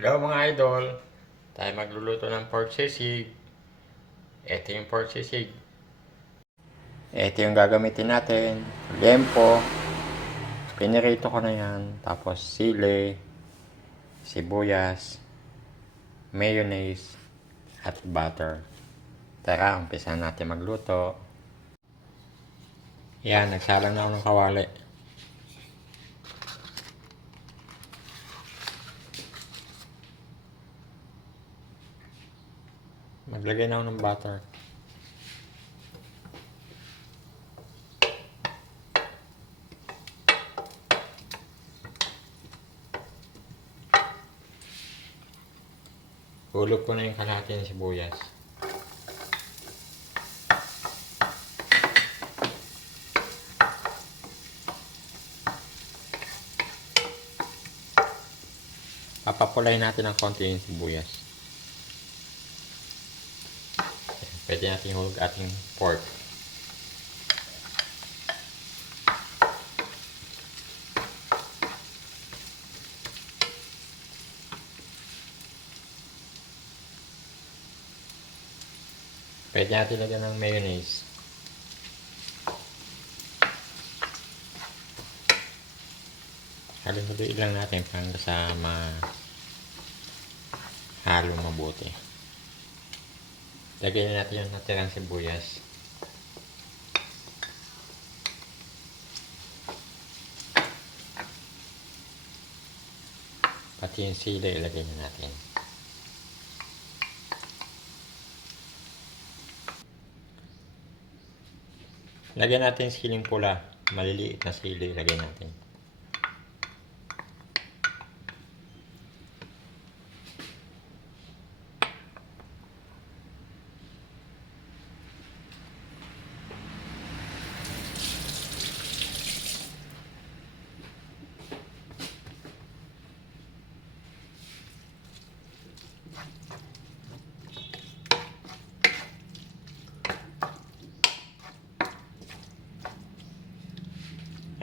Hello mga idol, tayo magluluto ng pork sisig. Ito yung pork sisig. Ito yung gagamitin natin. Liempo. Pinirito ko na yan. Tapos sili, sibuyas, mayonnaise, at butter. Tara, umpisa natin magluto. Yan, nagsalang na ako ng kawali. Maglagay na ako ng butter. Hulog ko na yung kalahati ng sibuyas. Papapulay natin ng konti yung sibuyas. Pwede natin hulog ating pork. Pwede natin lagyan ng mayonnaise. Haluin lang natin hanggang sa halo mabuti. Lagyan na natin yung natirang sibuyas. Pati yung sili ilagay na natin. Lagyan natin siling pula. Maliliit na sili ilagay natin.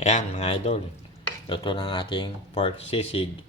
Ayan mga idol, luto ng ating pork sisig.